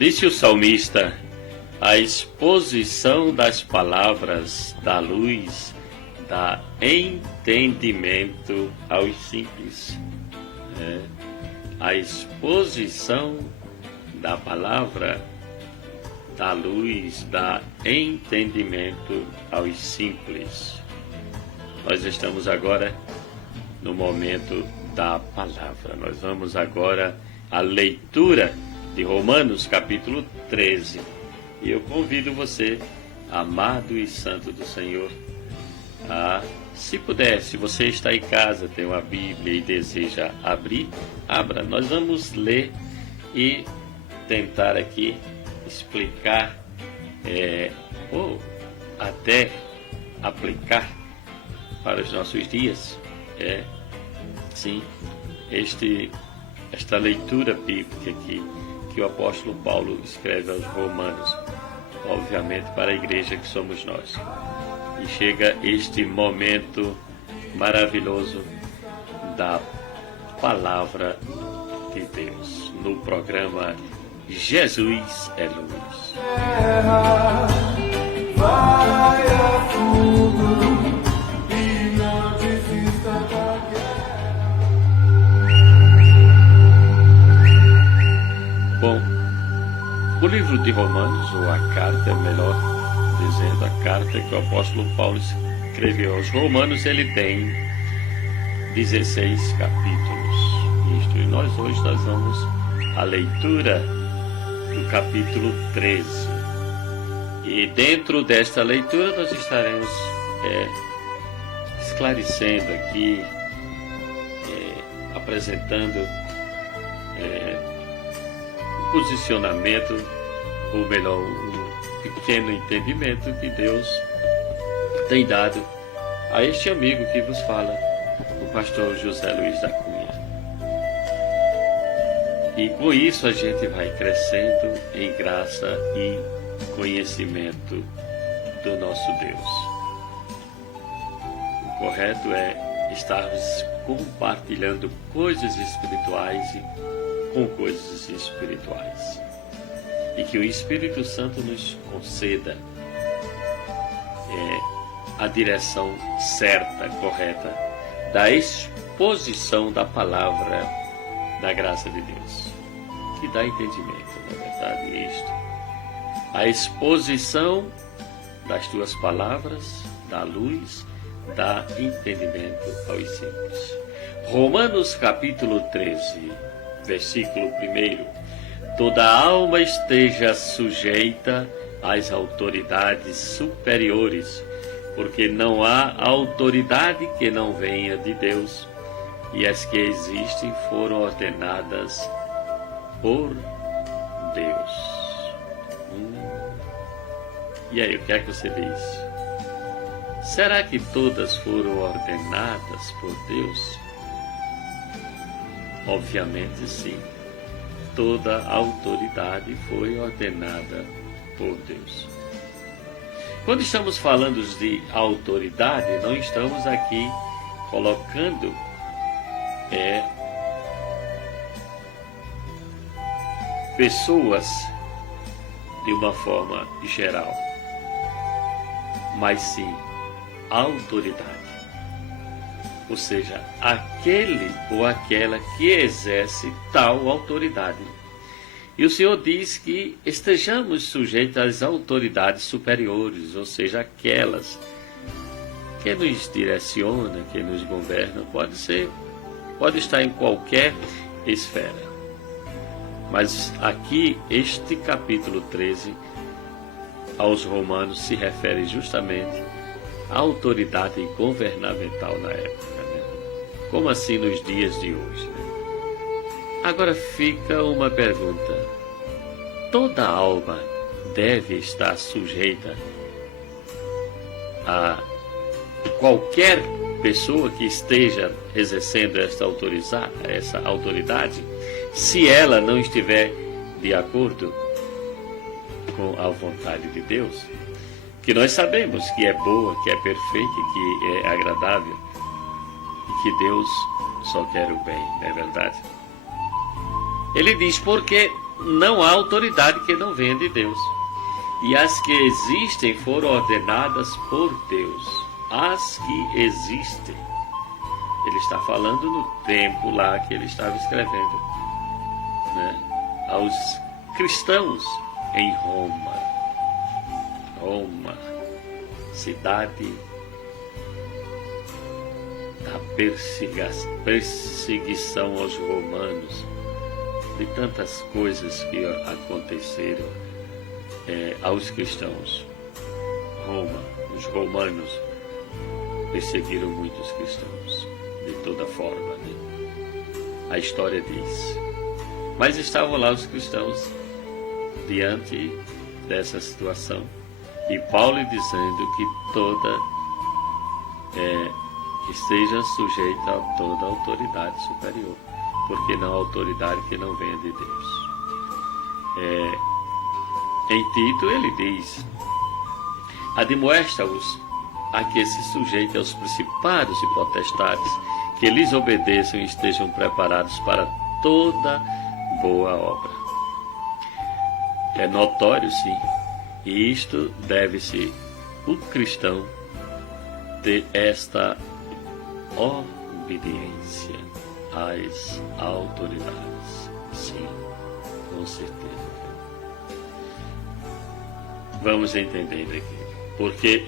Disse o salmista: a exposição das palavras dá luz, dá entendimento aos simples. A exposição da palavra dá luz, dá entendimento aos simples. Nós estamos agora no momento da palavra. Nós vamos agora à leitura de Romanos capítulo 13. E eu convido você, amado e santo do Senhor, a, se puder, se você está em casa, tem uma Bíblia e deseja abrir, abra. Nós vamos ler e tentar aqui explicar ou até aplicar para os nossos dias. Sim, esta leitura bíblica aqui que o apóstolo Paulo escreve aos Romanos, obviamente para a igreja que somos nós. E chega este momento maravilhoso da Palavra de Deus, no programa Jesus é Luz. Vai a fundo e não desista da guerra. Bom, o livro de Romanos, ou a carta, melhor dizendo, a carta que o apóstolo Paulo escreveu aos Romanos, ele tem 16 capítulos. E nós vamos à leitura do capítulo 13. E dentro desta leitura nós estaremos esclarecendo aqui, apresentando o posicionamento, ou melhor, o pequeno entendimento que Deus tem dado a este amigo que vos fala, o pastor José Luiz da Cunha. E com isso a gente vai crescendo em graça e conhecimento do nosso Deus. O correto é estarmos compartilhando coisas espirituais com coisas espirituais. E que o Espírito Santo nos conceda a direção certa, correta, da exposição da palavra da graça de Deus, que dá entendimento, na verdade, isto. A exposição das tuas palavras dá luz, dá entendimento aos simples. Romanos capítulo 13, versículo 1. Toda alma esteja sujeita às autoridades superiores, porque não há autoridade que não venha de Deus, e as que existem foram ordenadas por Deus. E aí, o que é que você diz? Será que todas foram ordenadas por Deus? Obviamente sim. Toda autoridade foi ordenada por Deus. Quando estamos falando de autoridade, não estamos aqui colocando pessoas de uma forma geral, mas sim autoridade. Ou seja, aquele ou aquela que exerce tal autoridade. E o Senhor diz que estejamos sujeitos às autoridades superiores, ou seja, aquelas que nos direcionam, que nos governam. Pode estar em qualquer esfera. Mas aqui, este capítulo 13, aos Romanos, se refere justamente à autoridade governamental na época. Como assim nos dias de hoje? Agora fica uma pergunta: toda alma deve estar sujeita a qualquer pessoa que esteja exercendo essa autoridade, se ela não estiver de acordo com a vontade de Deus, que nós sabemos que é boa, que é perfeita, que é agradável, e que Deus só quer o bem, não é verdade? Ele diz: porque não há autoridade que não venha de Deus. E as que existem foram ordenadas por Deus. As que existem. Ele está falando no tempo lá que ele estava escrevendo, né, aos cristãos em Roma. Roma, cidade da perseguição aos romanos, de tantas coisas que aconteceram aos cristãos. Roma, os romanos perseguiram muitos cristãos, de toda forma, né? A história diz. Mas estavam lá os cristãos diante dessa situação. E Paulo dizendo que toda esteja sujeita a toda autoridade superior, porque não há autoridade que não venha de Deus. Em Tito ele diz: admoesta-os a que se sujeitem aos principados e potestades, que lhes obedeçam e estejam preparados para toda boa obra. É notório, sim, e isto deve-se o cristão ter esta obediência às autoridades. Sim, com certeza. Vamos entendendo aqui. Porque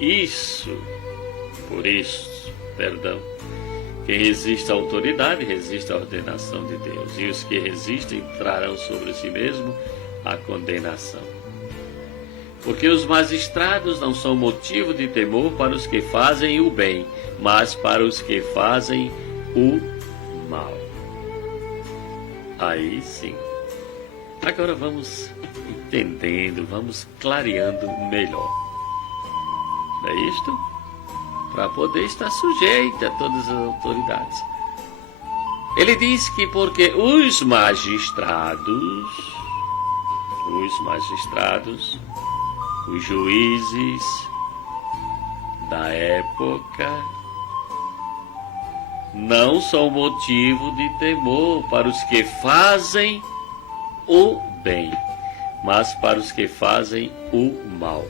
quem resiste à autoridade, resiste à ordenação de Deus. E os que resistem trarão sobre si mesmo a condenação. Porque os magistrados não são motivo de temor para os que fazem o bem, mas para os que fazem o mal. Aí sim. Agora vamos entendendo, vamos clareando melhor. Não é isto? Para poder estar sujeito a todas as autoridades. Ele diz que porque os magistrados, os juízes da época, não são motivo de temor para os que fazem o bem, mas para os que fazem o mal.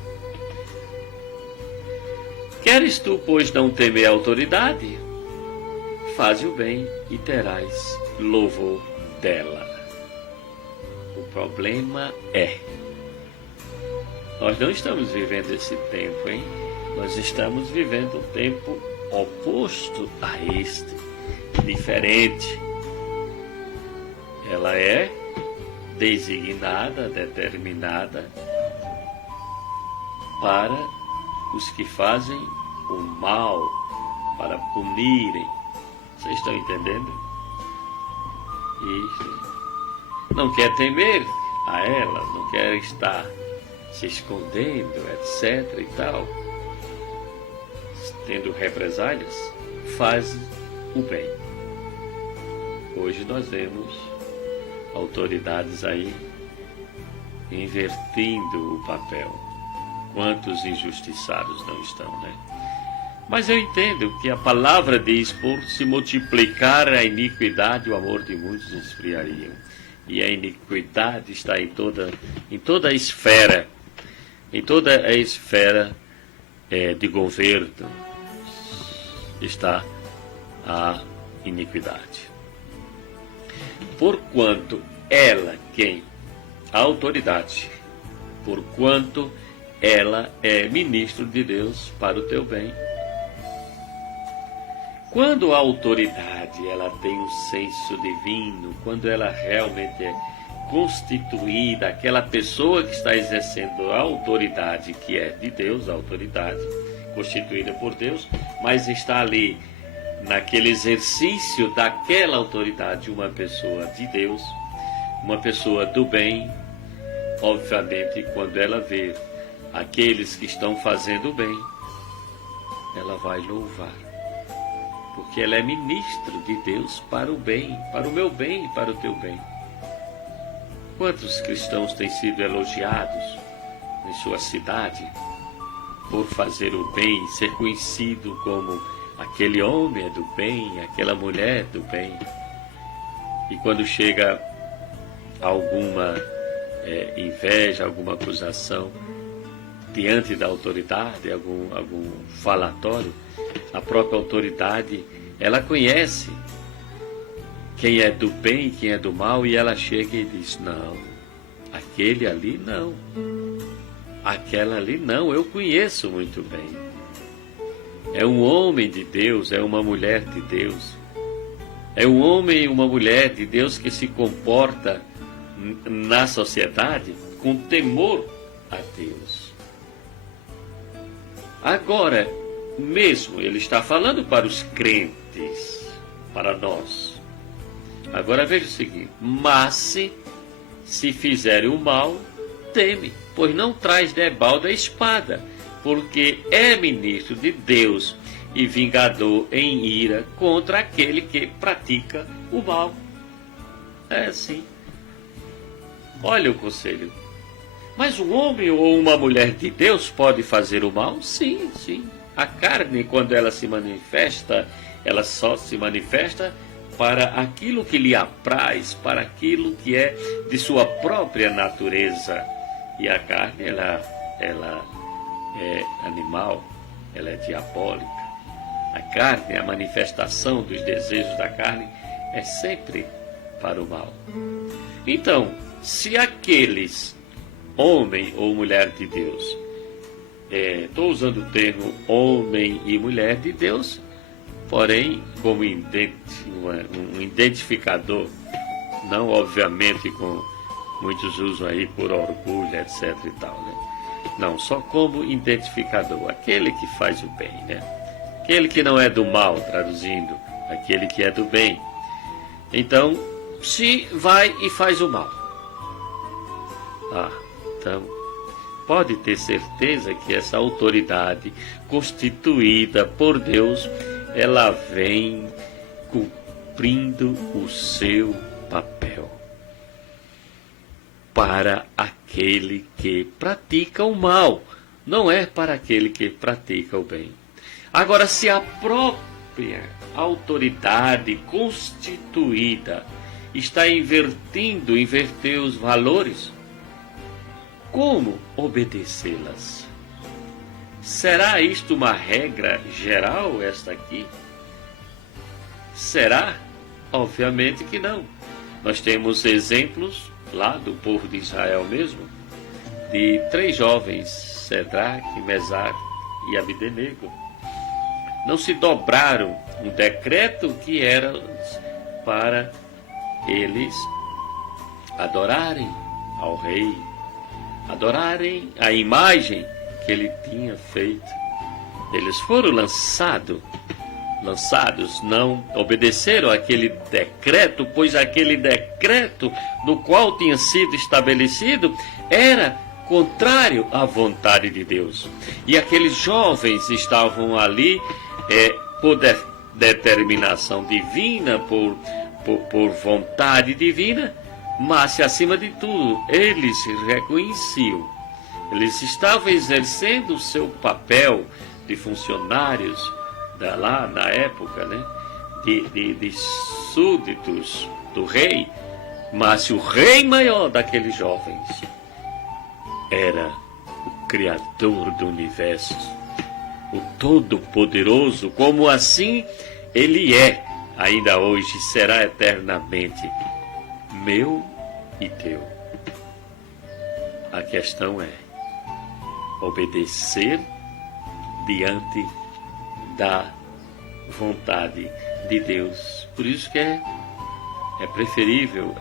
Queres tu, pois, não temer a autoridade? Faze o bem e terás louvor dela. O problema é, nós não estamos vivendo esse tempo, hein? Nós estamos vivendo um tempo oposto a este, diferente. Ela é designada, determinada para os que fazem o mal, para punirem. Vocês estão entendendo? E não quer temer a ela, não quer estar se escondendo, etc. e tal, tendo represálias, faz o bem. Hoje nós vemos autoridades aí invertendo o papel. Quantos injustiçados não estão, né? Mas eu entendo que a palavra diz: por se multiplicar a iniquidade, o amor de muitos esfriaria. E a iniquidade está em toda a esfera, de governo está a iniquidade. Porquanto ela, a autoridade, porquanto ela é ministro de Deus para o teu bem. Quando a autoridade ela tem um senso divino, quando ela realmente é constituída, aquela pessoa que está exercendo a autoridade que é de Deus, a autoridade constituída por Deus, mas está ali naquele exercício daquela autoridade, uma pessoa de Deus, uma pessoa do bem, obviamente quando ela vê aqueles que estão fazendo o bem, ela vai louvar. Porque ela é ministro de Deus para o bem, para o meu bem e para o teu bem. Quantos cristãos têm sido elogiados em sua cidade por fazer o bem, ser conhecido como aquele homem é do bem, aquela mulher é do bem. E quando chega alguma inveja, alguma acusação diante da autoridade, algum falatório, a própria autoridade, ela conhece quem é do bem e quem é do mal, e ela chega e diz: não, aquele ali não, aquela ali não, eu conheço muito bem. É um homem de Deus, é uma mulher de Deus. É um homem e uma mulher de Deus que se comporta na sociedade com temor a Deus. Agora, mesmo ele está falando para os crentes, para nós. Agora veja o seguinte: mas se fizerem o mal, teme, pois não traz debalde a espada, porque é ministro de Deus e vingador em ira contra aquele que pratica o mal. É assim. Olha o conselho. Mas um homem ou uma mulher de Deus pode fazer o mal? Sim, sim. A carne, quando ela se manifesta, ela só se manifesta para aquilo que lhe apraz, para aquilo que é de sua própria natureza. E a carne, ela é animal, ela é diabólica. A carne, a manifestação dos desejos da carne, é sempre para o mal. Então, se aqueles, homem ou mulher de Deus, estou usando o termo homem e mulher de Deus, porém como um identificador, não obviamente com muitos usam aí por orgulho, etc e tal, né? Não, só como identificador, aquele que faz o bem, né? Aquele que não é do mal, traduzindo, aquele que é do bem. Então, se vai e faz o mal, então pode ter certeza que essa autoridade constituída por Deus, ela vem cumprindo o seu papel para aquele que pratica o mal, não é para aquele que pratica o bem. Agora, se a própria autoridade constituída está inverter os valores, como obedecê-las? Será isto uma regra geral, esta aqui? Será? Obviamente que não. Nós temos exemplos lá do povo de Israel mesmo, de 3 jovens, Cedraque, Mesaque e Abdenego. Não se dobraram um decreto que era para eles adorarem ao rei, adorarem a imagem que ele tinha feito. Eles foram lançados, não obedeceram àquele decreto, pois aquele decreto no qual tinha sido estabelecido era contrário à vontade de Deus. E aqueles jovens estavam ali por determinação divina, por vontade divina, mas acima de tudo eles reconheciam, eles estavam exercendo o seu papel de funcionários lá na época, né? de súditos do rei, mas o rei maior daqueles jovens era o Criador do universo, o Todo-Poderoso, como assim ele é, ainda hoje será eternamente meu e teu. A questão é obedecer diante da vontade de Deus. Por isso que é preferível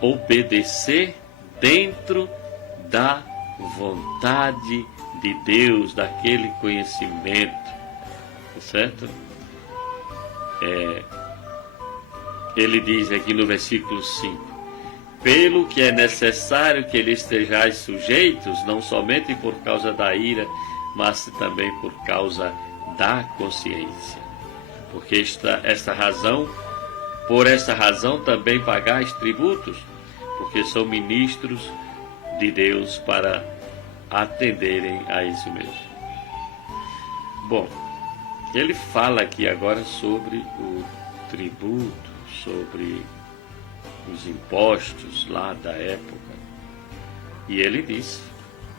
obedecer dentro da vontade de Deus, daquele conhecimento, certo? Ele diz aqui no versículo 5: pelo que é necessário que lhe estejais sujeitos, não somente por causa da ira, mas também por causa da consciência. Porque por esta razão também pagais tributos, porque são ministros de Deus para atenderem a isso mesmo. Bom, ele fala aqui agora sobre o tributo, sobre os impostos lá da época. E ele diz: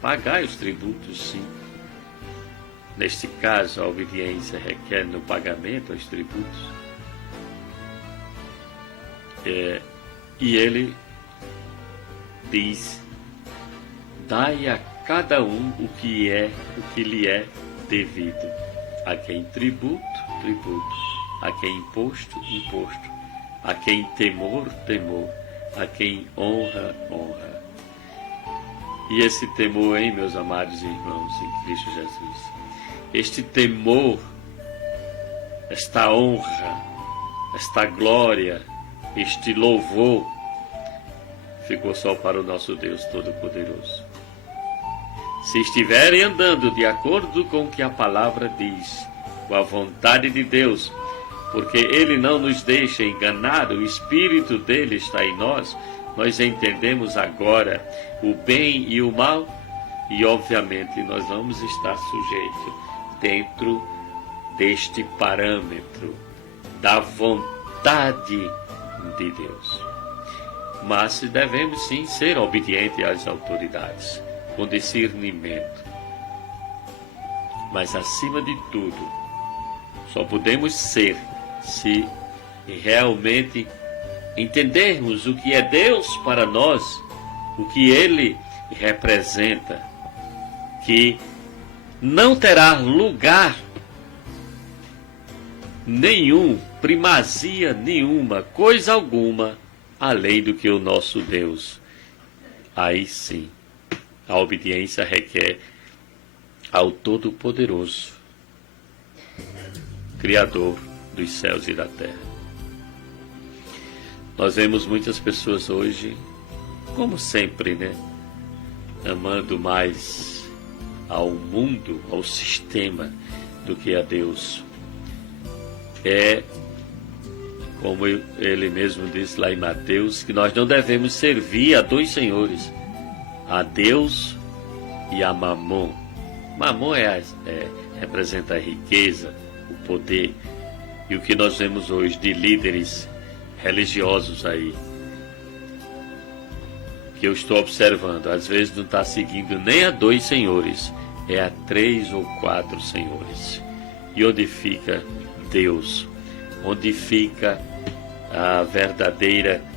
pagai os tributos, sim. Neste caso, a obediência requer no pagamento aos tributos. E ele diz: dai a cada um o que lhe é devido. A quem tributo, tributo. A quem imposto, imposto. A quem temor, temor. A quem honra, honra. E esse temor, hein, meus amados irmãos em Cristo Jesus? Este temor, esta honra, esta glória, este louvor, ficou só para o nosso Deus Todo-Poderoso. Se estiverem andando de acordo com o que a palavra diz, com a vontade de Deus, porque Ele não nos deixa enganar, o Espírito dele está em nós, nós entendemos agora o bem e o mal, e obviamente nós vamos estar sujeitos dentro deste parâmetro da vontade de Deus. Mas devemos sim ser obedientes às autoridades, com discernimento. Mas acima de tudo, só podemos ser se realmente entendermos o que é Deus para nós, o que Ele representa, que não terá lugar nenhum, primazia nenhuma, coisa alguma, além do que o nosso Deus. Aí sim, a obediência requer ao Todo-Poderoso, Criador dos céus e da terra. Nós vemos muitas pessoas hoje, como sempre, né, amando mais ao mundo, ao sistema, do que a Deus. É como ele mesmo disse lá em Mateus, que nós não devemos servir a dois senhores, a Deus e a Mamon. Mamon representa a riqueza, o poder, e o que nós vemos hoje de líderes religiosos aí, que eu estou observando, às vezes não está seguindo nem a dois senhores, é a 3 ou 4 senhores. E onde fica Deus? Onde fica o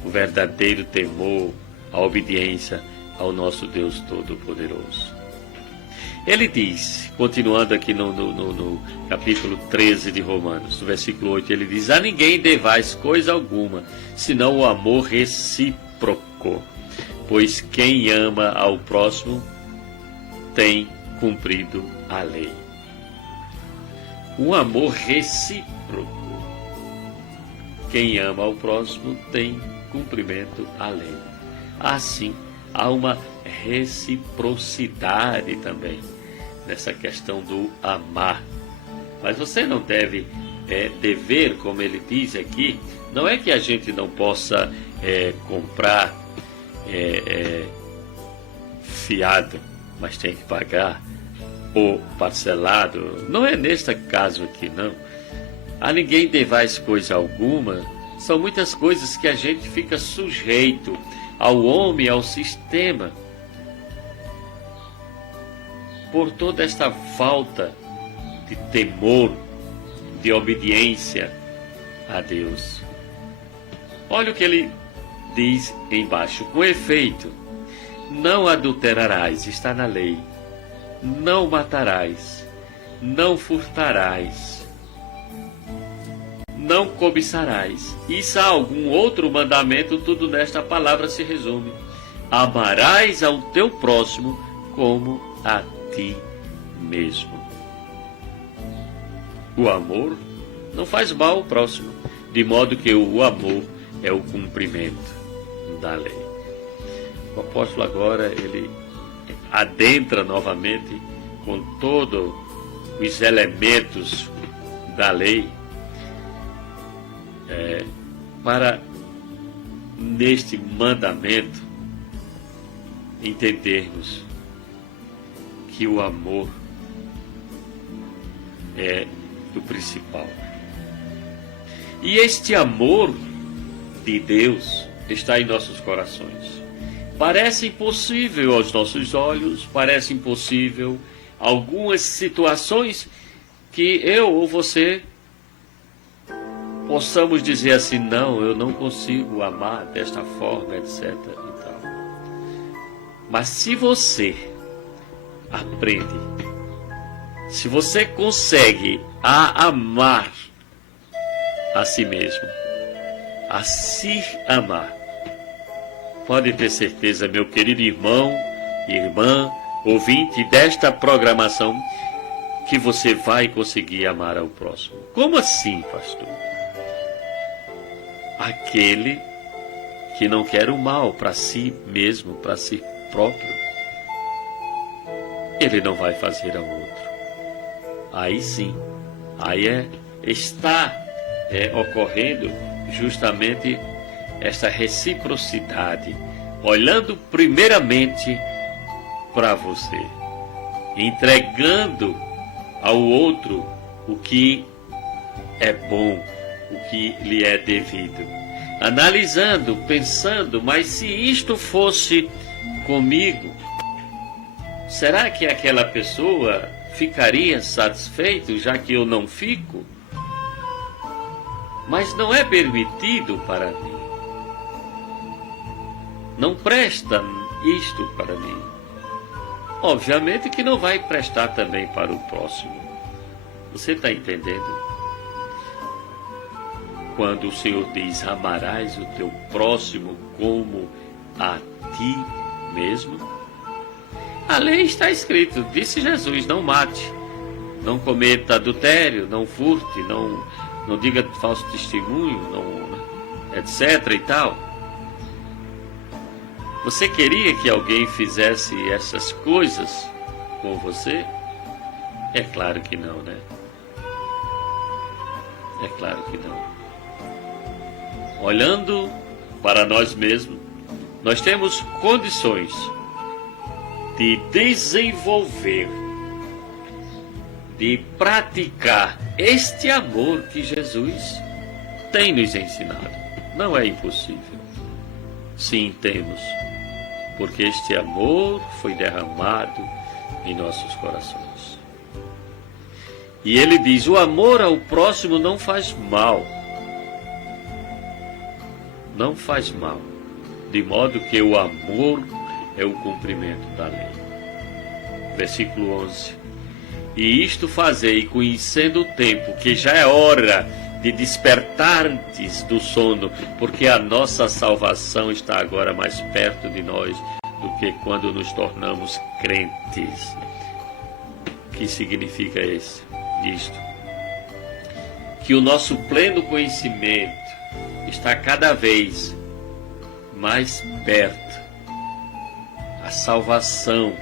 verdadeiro temor, a obediência ao nosso Deus Todo-Poderoso? Ele diz, continuando aqui no capítulo 13 de Romanos, no versículo 8, ele diz: a ninguém devais coisa alguma, senão o amor recíproco, pois quem ama ao próximo tem cumprido a lei. Um amor recíproco. Quem ama ao próximo tem cumprimento à lei. Assim, há uma reciprocidade também nessa questão do amar. Mas você não deve dever, como ele diz aqui, não é que a gente não possa comprar fiado, mas tem que pagar, ou parcelado. Não é neste caso aqui, não. A ninguém devais coisa alguma. São muitas coisas que a gente fica sujeito ao homem, ao sistema, por toda esta falta de temor, de obediência a Deus. Olha o que ele diz embaixo: com efeito, não adulterarás, está na lei, não matarás, não furtarás, não cobiçarás. E se há algum outro mandamento, tudo nesta palavra se resume: amarás ao teu próximo como a ti mesmo. O amor não faz mal ao próximo, de modo que o amor é o cumprimento da lei. O apóstolo agora, ele adentra novamente com todos os elementos da lei, para, neste mandamento, entendermos que o amor é o principal. E este amor de Deus, está em nossos corações. Parece impossível aos nossos olhos, parece impossível algumas situações que eu ou você possamos dizer assim, não, eu não consigo amar desta forma, etc. e tal. Mas se você aprende, se você consegue a amar a si mesmo, a se amar, pode ter certeza, meu querido irmão e irmã, ouvinte desta programação, que você vai conseguir amar ao próximo. Como assim, pastor? Aquele que não quer o mal para si mesmo, para si próprio, ele não vai fazer ao outro. Aí sim, aí está ocorrendo justamente essa reciprocidade, olhando primeiramente para você, entregando ao outro o que é bom, o que lhe é devido, analisando, pensando, mas se isto fosse comigo, será que aquela pessoa ficaria satisfeito, já que eu não fico? Mas não é permitido para mim. Não presta isto para mim. Obviamente que não vai prestar também para o próximo. Você está entendendo? Quando o Senhor diz, amarás o teu próximo como a ti mesmo, a lei está escrito, disse Jesus, não mate, não cometa adultério, não furte, não diga falso testemunho, não, etc. e tal. Você queria que alguém fizesse essas coisas com você? É claro que não, né? É claro que não. Olhando para nós mesmos, nós temos condições de desenvolver, de praticar este amor que Jesus tem nos ensinado. Não é impossível. Sim, temos, porque este amor foi derramado em nossos corações. E ele diz, o amor ao próximo não faz mal. Não faz mal, de modo que o amor é o cumprimento da lei. Versículo 11. E isto fazei, conhecendo o tempo, que já é hora de despertardes do sono, porque a nossa salvação está agora mais perto de nós do que quando nos tornamos crentes. O que significa isto? Que o nosso pleno conhecimento está cada vez mais perto, a salvação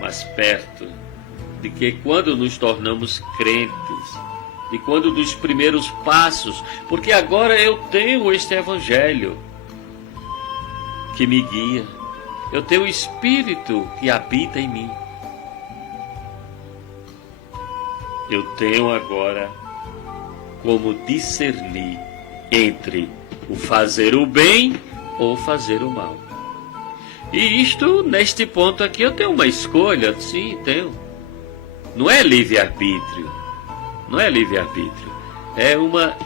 mais perto, de que quando nos tornamos crentes, de quando dos primeiros passos, porque agora eu tenho este Evangelho que me guia, eu tenho o Espírito que habita em mim, eu tenho agora como discernir entre o fazer o bem ou fazer o mal. E isto, neste ponto aqui, eu tenho uma escolha, sim, tenho. Não é livre-arbítrio, não é livre-arbítrio, é uma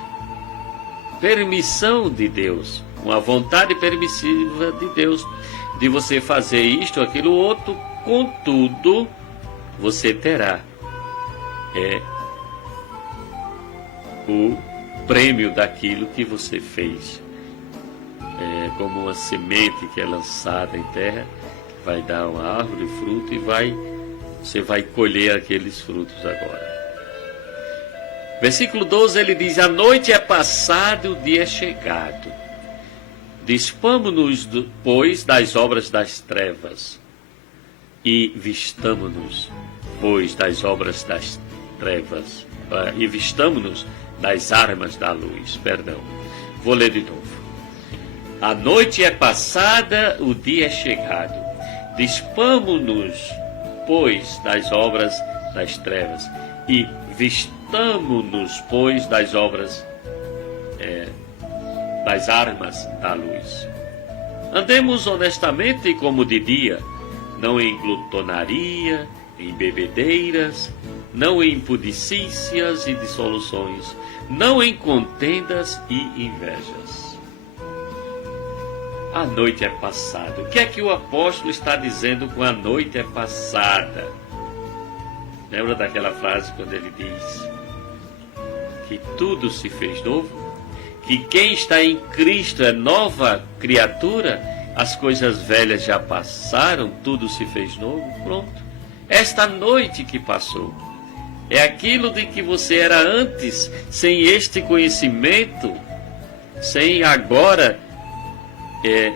permissão de Deus, uma vontade permissiva de Deus, de você fazer isto, aquilo, outro, contudo, você terá o prêmio daquilo que você fez. É como uma semente que é lançada em terra, que vai dar uma árvore, fruto, e você vai colher aqueles frutos agora. Versículo 12, ele diz, a noite é passada, o dia é chegado. Dispamo-nos, pois, das obras das trevas, e vistamo-nos, pois, das obras das trevas, e vistamo-nos das armas da luz. Perdão, vou ler de novo. A noite é passada, o dia é chegado. Dispamo-nos, pois, das obras das trevas, e vistamo-nos, pois, das obras das armas da luz. Andemos honestamente como de dia, não em glutonaria, em bebedeiras, não em impudicícias e dissoluções, não em contendas e invejas. A noite é passada. O que é que o apóstolo está dizendo com a noite é passada? Lembra daquela frase quando ele diz que tudo se fez novo? Que quem está em Cristo é nova criatura? As coisas velhas já passaram, tudo se fez novo? Pronto. Esta noite que passou é aquilo de que você era antes, sem este conhecimento, sem agora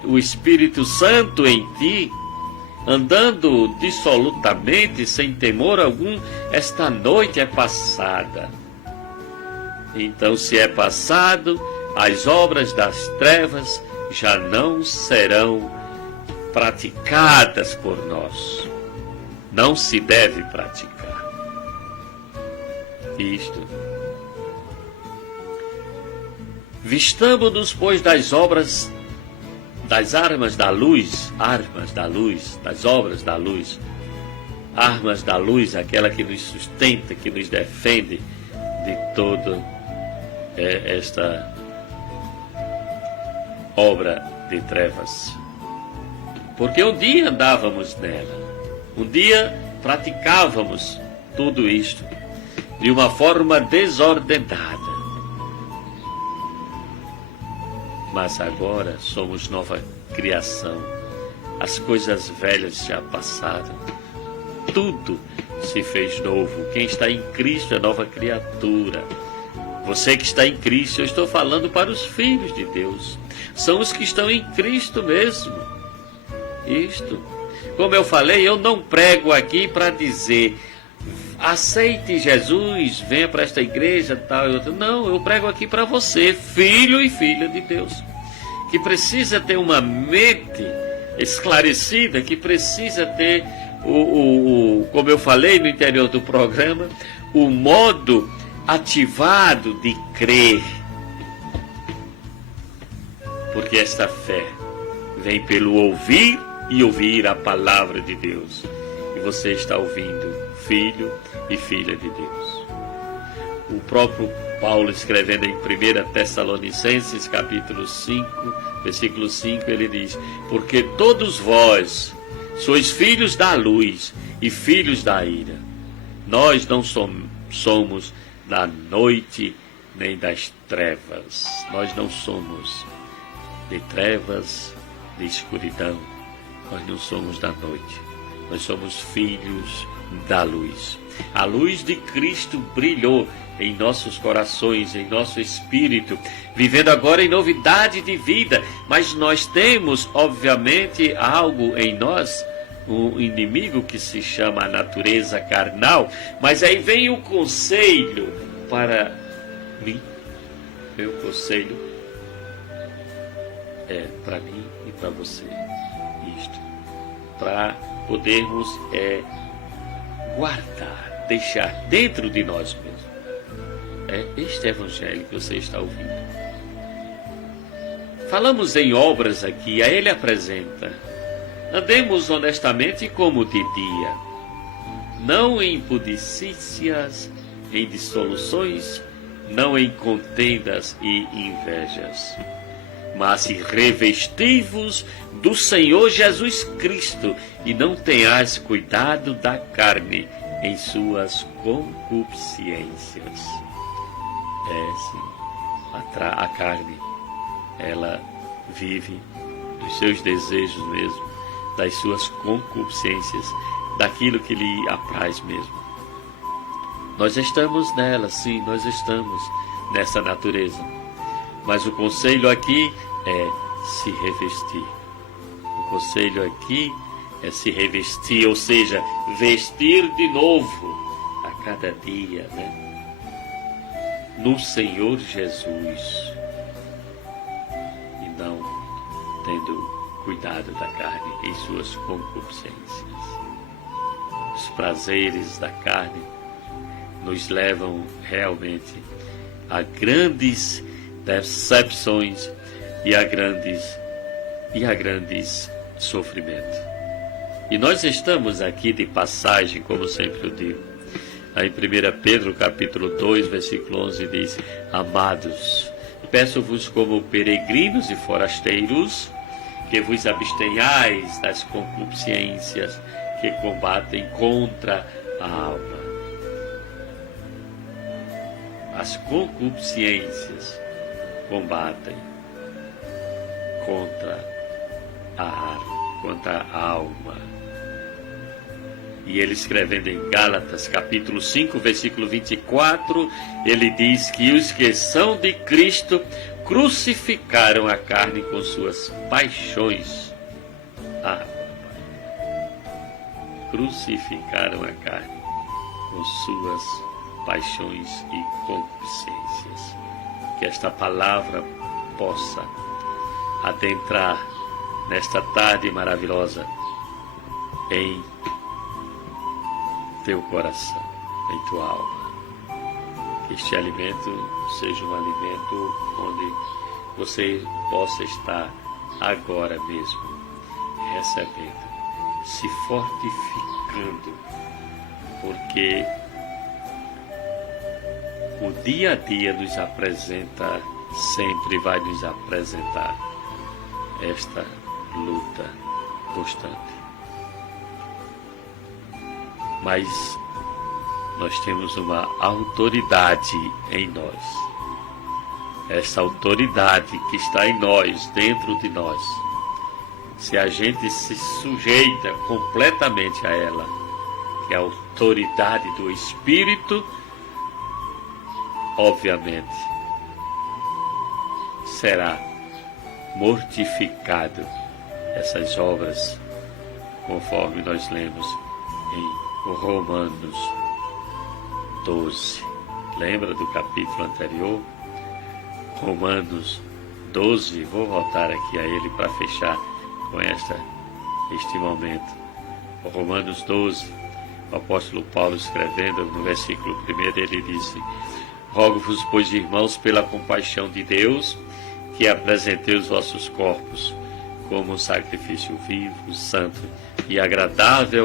o Espírito Santo em ti, andando dissolutamente, sem temor algum. Esta noite é passada. Então, se é passado, as obras das trevas já não serão praticadas por nós. Não se deve praticar isto. Vistamo-nos, pois, das obras, das armas da luz, das obras da luz, armas da luz, aquela que nos sustenta, que nos defende de toda esta obra de trevas. Porque um dia andávamos nela, um dia praticávamos tudo isto de uma forma desordenada. Mas agora somos nova criação. As coisas velhas já passaram. Tudo se fez novo. Quem está em Cristo é nova criatura. Você que está em Cristo, eu estou falando para os filhos de Deus. São os que estão em Cristo mesmo. Isto. Como eu falei, eu não prego aqui para dizer aceite Jesus, venha para esta igreja, tal e outra. Não, eu prego aqui para você, filho e filha de Deus, que precisa ter uma mente esclarecida, que precisa ter como eu falei no interior do programa, o modo ativado de crer. Porque esta fé vem pelo ouvir e ouvir a palavra de Deus. E você está ouvindo, filho e filha de Deus. O próprio Paulo, escrevendo em 1 Tessalonicenses, capítulo 5, versículo 5, ele diz: porque todos vós sois filhos da luz e filhos da ira. Nós não somos da noite nem das trevas. Nós não somos de trevas, de escuridão. Nós não somos da noite. Nós somos filhos da luz. A luz de Cristo brilhou em nossos corações, em nosso espírito, vivendo agora em novidade de vida. Mas nós temos, obviamente, algo em nós, um inimigo que se chama a natureza carnal. Mas aí vem o conselho para mim. Meu conselho é para mim e para você. Isto. Para podermos guardar, deixar dentro de nós mesmos. É este evangelho que você está ouvindo. Falamos em obras aqui, a ele apresenta. Andemos honestamente como de dia, não em impudicícias, em dissoluções, não em contendas e invejas, mas se revesti-vos do Senhor Jesus Cristo, e não tenhais cuidado da carne em suas concupiscências. Sim, a carne, ela vive dos seus desejos mesmo, das suas concupiscências, daquilo que lhe apraz mesmo. Nós estamos nela, sim, nós estamos nessa natureza. Mas o conselho aqui é se revestir. O conselho aqui é se revestir, ou seja, vestir de novo a cada dia, né? No Senhor Jesus. E não tendo cuidado da carne em suas concupiscências. Os prazeres da carne nos levam realmente a grandes decepções, e a grandes sofrimentos. E nós estamos aqui de passagem, como sempre eu digo. Aí em 1 Pedro capítulo 2, versículo 11 diz: Amados, peço-vos como peregrinos e forasteiros, que vos abstenhais das concupiscências que combatem contra a alma. As concupiscências combatem contra a alma. E ele escrevendo em Gálatas, capítulo 5, versículo 24, ele diz que os que são de Cristo crucificaram a carne com suas paixões. Crucificaram a carne com suas paixões e concupiscências. Que esta palavra possa adentrar nesta tarde maravilhosa em teu coração, em tua alma. Que este alimento seja um alimento onde você possa estar agora mesmo recebendo, se fortificando, porque o dia a dia nos apresenta, sempre vai nos apresentar esta luta constante. Mas nós temos uma autoridade em nós. Essa autoridade que está em nós, dentro de nós, se a gente se sujeita completamente a ela, que é a autoridade do Espírito, obviamente será mortificado essas obras, conforme nós lemos em Romanos 12. Lembra do capítulo anterior? Romanos 12, vou voltar aqui a ele para fechar com este momento. Romanos 12, o apóstolo Paulo escrevendo no versículo 1, ele disse: Rogo-vos, pois, irmãos, pela compaixão de Deus, que apresentei os vossos corpos como um sacrifício vivo, santo e agradável